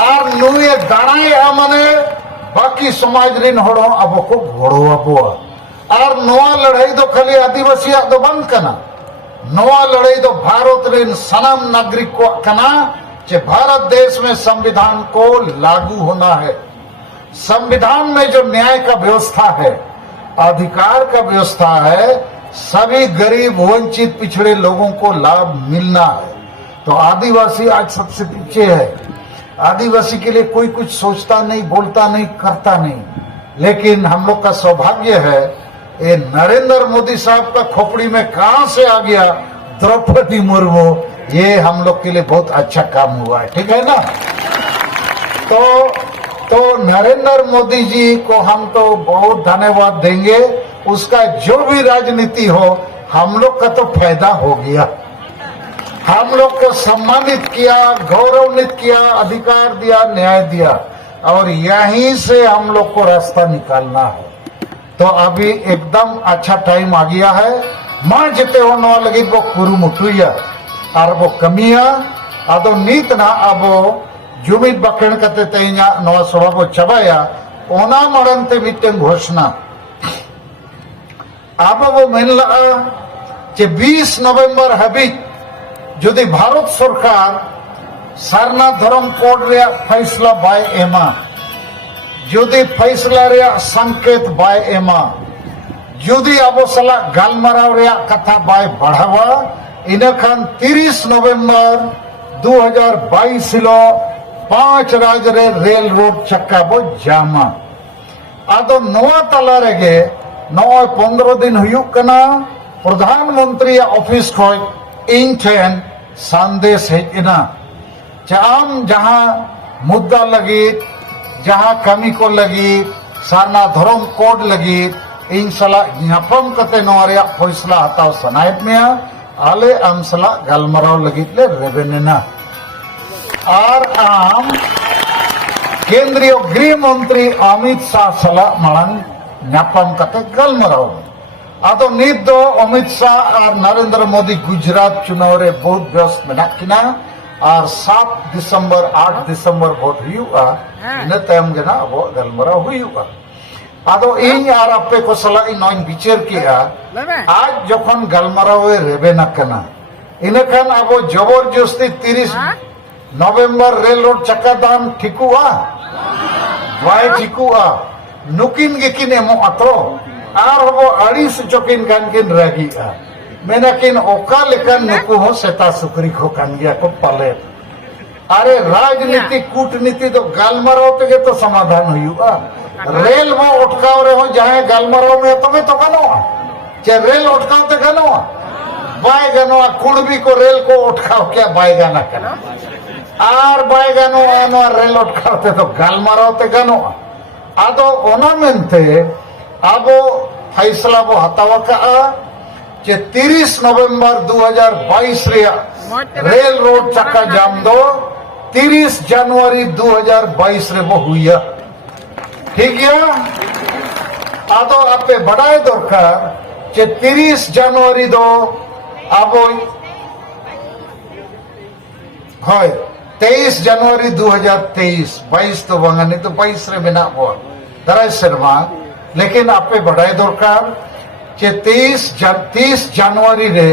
और नुए दाड़ाए मने बाकी समाज रिन होड़ो अब को घोड़ो अब और नवा लड़ाई तो खाली आदिवासी तो बंद करना नवा लड़ाई तो भारत रिन सनम नागरिक को कना जे भारत देश में संविधान को लागू होना है संविधान में जो न्याय का व्यवस्था है अधिकार का व्यवस्था है सभी गरीब वंचित पिछड़े लोगों को लाभ मिलना है तो आदिवासी आज सबसे पीछे है आदिवासी के लिए कोई कुछ सोचता नहीं बोलता नहीं करता नहीं लेकिन हम लोग का सौभाग्य है ये नरेंद्र मोदी साहब का खोपड़ी में कहां से आ गया द्रौपदी मुर्मू ये हम लोग के लिए बहुत अच्छा काम हुआ है ठीक है ना तो नरेंद्र मोदी जी को हम तो बहुत धन्यवाद देंगे उसका जो भी राजनीति हो हम लोग का तो फायदा हो गया हम लोग को सम्मानित किया गौरवान्वित किया अधिकार दिया न्याय दिया और यहीं से हम लोग को रास्ता निकालना है तो अभी एकदम अच्छा टाइम आ गया है मां जिते होने लगी वो कुरुमुटुया और वो कमिया अदो नीत ना अब जुमिद बकण कते तेना नवा सभा को चबाया ओना मरंते मिटन घोषणा अब वो मेन जे 20 नवंबर हबी जुदी भारत सरकार सारना धर्म कोड रे फैसला बाय एमा जुदी फैसला रे संकेत बाय एमा जुदी अब सला गालमाराव रे कथा बाय बढ़ावा इने खान 30 नवंबर 2022 लो 5 राज्य रे रेल रोड चक्का बो जामा आदो नवा तला रेगे 9-15 दिन हुयुक कना प्रधानमंत्री ऑफिस को इन ठेन संदेश हेजना आम जहां मुद्दा लगी जहां कमी को लगी सारना धर्म कोड लगी इन सला न्यापम कते नोरिया फैसला हताव सनायत में आले आम सला गलमराव लगी ले रेवेनेना और आम केंद्रीय गृह मंत्री अमित शाह सला मांग न्यापम कते गलमराव आदो नित दो अमित शाह और नरेंद्र मोदी गुजरात चुनाव रे बहुत व्यस्त मेना किना और 7 दिसंबर 8 दिसंबर वोट हुआ इन तयम जना अब गलमराव हुआ आदो इन आर आपे को सला इन नॉइन बिचार किया आज जखन गलमारावे रेबेना कना इनखान अबो जबरदस्ती 30 नवंबर रेल रोड चक्का दाम ठिकुआ बाय ठिकुआ नुकिन गेकिन एमो अतो आर हबो अड़ीस चोकिन कान किन रागिआ मेनाकिन ओका लेकन नुकु हो सेता सुकरी को कान गया को पाले अरे राजनीति कूटनीति तो गालमाराव तेगे तो समाधान हुआ रेल में उठकाव रे हो जहां गालमाराव में तबे तो गनोआ जे रेल उठकाव ते गनोआ बाय गनोआ कुड़बी को रेल को उठकाव क्या बाय गाना कना आर बाय गनोआ नो रेल उठकाव ते तो गालमाराव ते गनोआ आदो ओना मेनते आबो फैसला बो हतावा का जे 30 नवंबर 2022 रे रेल रोड चक्का जाम दो 30 जनवरी 2022 रे वो हुआ ठीक है आदो आपे बढ़ाए दरकार जे 30 जनवरी दो अब হয় 23 जनवरी 2023 22 तो बंगानी तो 22 रे मेना बो दराय शर्मा लेकिन आपे बढ़ाए दरकार जे 30 जनवरी रे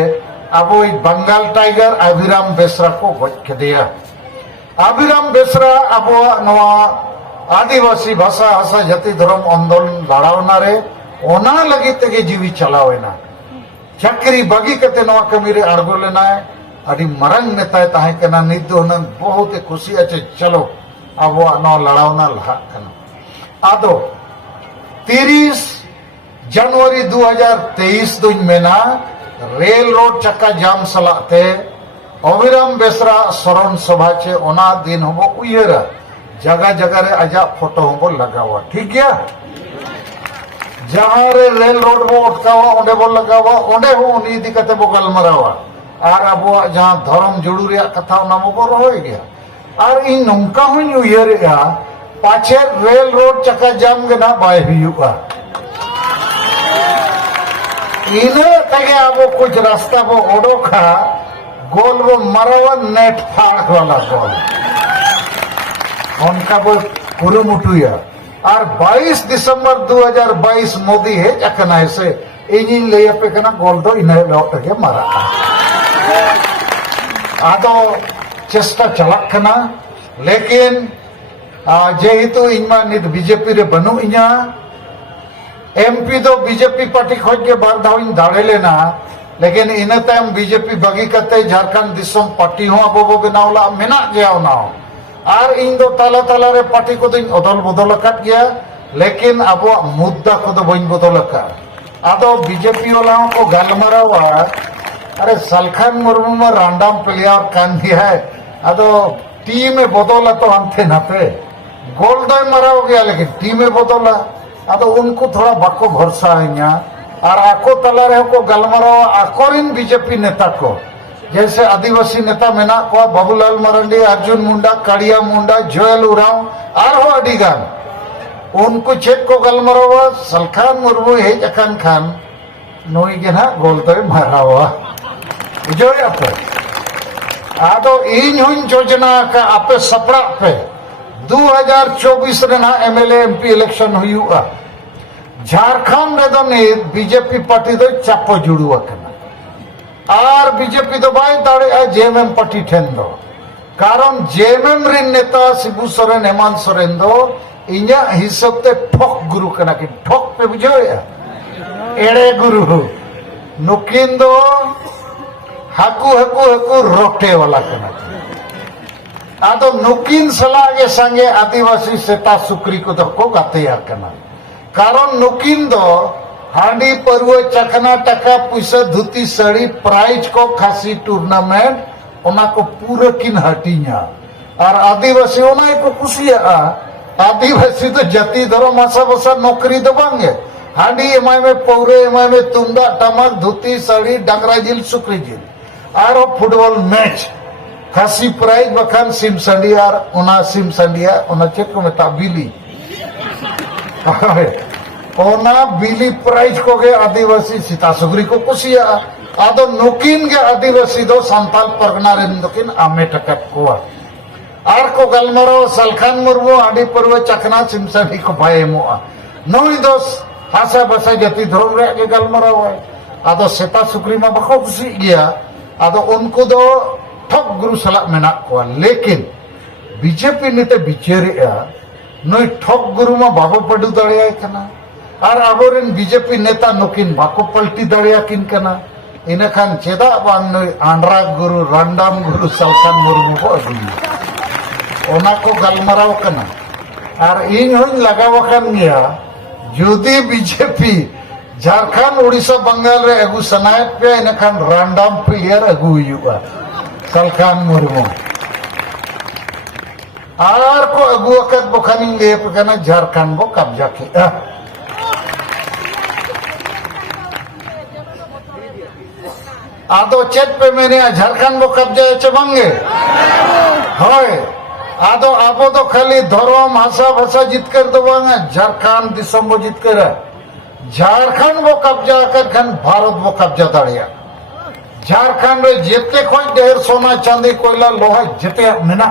अब बंगाल टाइगर अभिराम बेसरा को गज केदिया अभिराम बेसरा अब आदिवासी भाषा भाषा जाति धर्म आंदोलन लड़ावना रे ओना लगी तेगे जीवी चलावेना चाकरी बागी कते नवा कमी रे अड़गो लेना है अड़ी मरंग नेता ताहे कना नित दो नंग बहुत खुशी अच्छे चलो अब नवा लड़ावना लहा कना आदो 30 जनवरी 2023 दुन मेना रेल रोड चक्का जाम सलाते अभिराम बेसरा स्मरण सभा चे ओना दिन होबो उयरा जगह जगह रे आजा फोटो होबो लगावा ठीक है जहां रे रेल रोड बो उठकावा ओंडे बो लगावा ओंडे हो उनी इदी कते बो गलमरावा आर अब जहां धर्म जुड़ू रे कथा ओना बो रोय गया आर इन नंका हुन उयरा पाछे रेल रोड चक्का जाम गना बाय हुआ इने तगे अब कुछ रास्ता बो ओडोखा गोल वो मरवा नेट फाड़ वाला गोल उनका वो कुरुमुटुया और 22 दिसंबर 2022 मोदी है अकना ऐसे इंजिन ले पे कना गोल दो इने लौट के मारा आदो चेष्टा चलक कना लेकिन जेहेतु इनमा नित बीजेपी रे बनु इना एमपी तो बीजेपी पार्टी खोज के बार दाविन दाड़े लेना लेकिन इन तम बीजेपी बगी करते झारखंड दिसम पार्टी हो अब बो बनावला मेना गया ना और इन दो ताला ताला रे पार्टी को दिन अदल बदल कर गया लेकिन अब मुद्दा को तो बन बदल कर आदो बीजेपी वाला को गलमरावा अरे सलखान मुर्मू में रैंडम प्लेयर कान दिया है आदो टीम में बदला तो अंते नाते गोल दो मरा हो गया लेकिन टीम में बदला आदो उनको थोड़ा बाको भरोसा है और आको तला रहे को गलमराव आकोरिन बीजेपी नेता को जैसे आदिवासी नेता मेना को बाबूलाल मरांडी अर्जुन मुंडा काड़िया मुंडा जोयल उराव और हो अडिगान उनको चेक को गलमराव सलखान मुर्मू हे अकान खान नोई के ना गोल तो मारावा जो आपे आदो इन हुन योजना का आपे सपड़ा पे 2024 रेना एमएलए एमपी इलेक्शन हुआ झारखंड में तो बीजेपी पार्टी तो चापो जुड़ुआ और बीजेपी तो बाय दाड़े जेएमएम पार्टी ठेन दो कारण जेएमएम रिन नेता शिबू सोरेन हेमंत सोरेन दो इन्या हिसाब ते ठोक गुरु कना कि ठोक पे बुझो या एड़े गुरु नुकिन दो हाकू हाकू हाकू रोटे वाला कना आदो नुकिन सलागे संगे आदिवासी सेता सुक्री को तो को गाते या कना कारण नुकिन दो हांडी परवे चखना टका पैसा धुती साड़ी प्राइज को खासी टूर्नामेंट ओना को पूरा किन हटिया और आदिवासी ओना को कुसिया आदिवासी तो जाति धर्म आशा बसा नौकरी दो बांगे हांडी एमाय में पौरे एमाय में तुंदा टमक धुती साड़ी डांगरा जिल सुक्री जिल और फुटबॉल मैच खासी प्राइज बखान सिम संडिया ओना सिम संडिया ओना चेक को मेता बिली ओना बिली प्राइज को गे आदिवासी सीता सुग्री को कुसिया आदो नुकिन गे आदिवासी दो संताल परगना रे नुकिन आमे टकट कोआ आर को गलमरो सलखान मुर्मू आडी पर्व चखना सिमसाडी को भाई मोआ नुई दो हासा बसा जाति धर्म रे के गलमराव है आदो सेता सुक्री मा बको खुशी गया आदो उनको दो ठग गुरु सला मेना को लेकिन बीजेपी नेते बिचेरिया नुई ठग गुरु मा बाबो पडु दड़िया कना और अबोरेन बीजेपी नेता नुकिन बाको पलटी दड़िया किन कना इन खान चेदा बांग नुई आंड्रा गुरु रंडाम गुरु सलखान मुर्मू को अगुई ओना को गलमराव कना और इन हुन लगाव कान गया जुदी बीजेपी झारखंड उड़ीसा बंगाल रे अगु सनायत पे इन खान रंडाम प्लेयर अगु हुआ सलखान मुर्मू आर को अगु अकत बखानी ले पकना झारखंड बो कब्जा किया आदो चेक पे मैंने झारखंड बो कब्जा चबंगे होय आदो आबो तो खाली धर्म भाषा भाषा जितकर दो बांगा झारखंड दिसम बो जितकर झारखंड बो कब्जा कर खन भारत बो कब्जा दाड़िया झारखंड रे जेते खोज ढेर सोना चांदी कोयला लोहा जेते मेना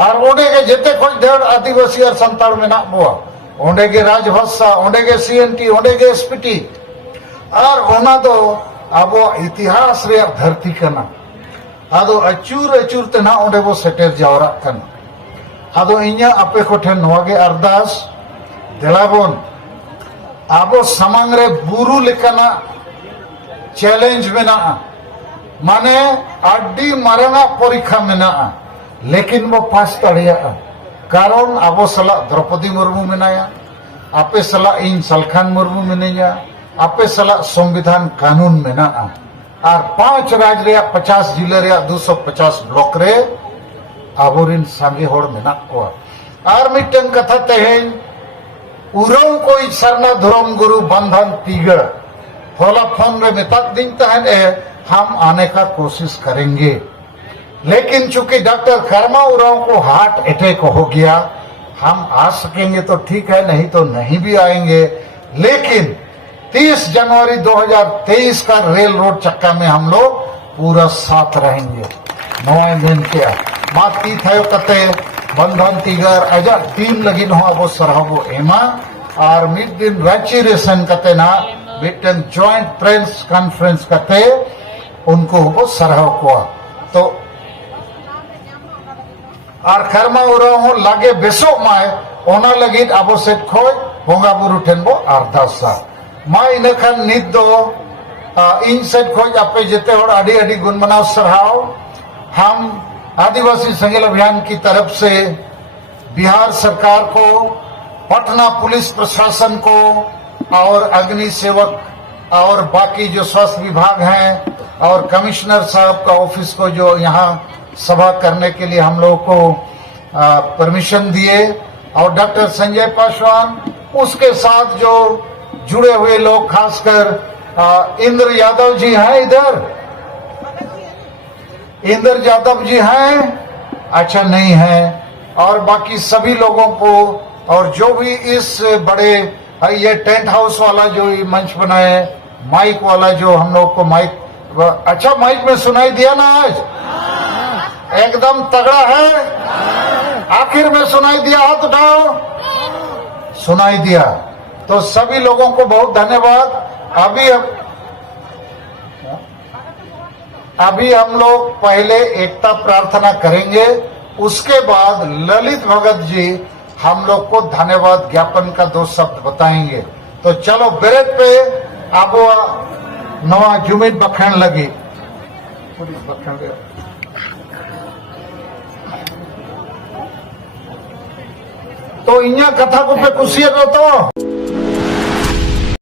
और ओंडे के जेते खोज ढेर आदिवासी और संताल मेना बुआ ओंडे के राजभाषा ओंडे के सीएनटी ओंडे के एसपीटी और ओना तो आबो इतिहास रे धरती कना आदो अचूर अचूर तना ओंडे बो सेटेर जावरा कना आदो इन्या आपे को ठेन नोगे अरदास देलाबोन आबो समांग रे बुरु लेकना चैलेंज मेना माने आडी मारना परीक्षा मेना लेकिन वो पास तड़िया कारण आबो सला द्रौपदी मुर्मू मेनाया आपे सला इन सलखान मुर्मू मेनेया आपे सला संविधान कानून मेना और 5 राज्य रे 50 जिले रे 250 ब्लॉक रे आबोरिन सांगे होड़ मेना को और मिटन कथा तेहेन उरंग कोई सरना धर्म गुरु बंधन तीगड़ होला फोन रे मेता दिन तहन हम आने का कोशिश करेंगे लेकिन चूंकि डॉक्टर कर्मा उरांव को हार्ट अटैक हो गया हम आ सकेंगे तो ठीक है नहीं तो नहीं भी आएंगे लेकिन 30 जनवरी 2023 का रेल रोड चक्का में हम लोग पूरा साथ रहेंगे 9 दिन के माती थयो कते बंधन तीगर अजा टीम लगी हो वो सरहबो एमा और मिड दिन रांची रेसन कते ना बिटन जॉइंट प्रेस कॉन्फ्रेंस कते उनको वो सरह को तो और खरमा उराव लागे बेसो माय ओना लगी आबो सेट खोय बोंगा बुरु ठेन बो अरदासा मा इन खान नित दो इन सेट खोज आपे जेते होड़ आडी आडी गुण मनाव सरहाव हम आदिवासी संगल अभियान की तरफ से बिहार सरकार को पटना पुलिस प्रशासन को और अग्नि सेवक और बाकी जो स्वास्थ्य विभाग हैं और कमिश्नर साहब का ऑफिस को जो यहाँ सभा करने के लिए हम लोग को परमिशन दिए और डॉक्टर संजय पासवान उसके साथ जो जुड़े हुए लोग खासकर इंद्र यादव जी हैं इधर इंद्र यादव जी हैं अच्छा नहीं है और बाकी सभी लोगों को और जो भी इस बड़े ये टेंट हाउस वाला जो मंच बनाए माइक वाला जो हम लोग को माइक अच्छा माइक में सुनाई दिया ना आज एकदम तगड़ा है आखिर में सुनाई दिया हाथ उठाओ सुनाई दिया तो सभी लोगों को बहुत धन्यवाद अभी हम लोग पहले एकता प्रार्थना करेंगे उसके बाद ललित भगत जी हम लोग को धन्यवाद ज्ञापन का 2 शब्द बताएंगे तो चलो ब्रेक पे अब नवा जुमित बखन लगी तो इन्या कथा को पे कुछ तो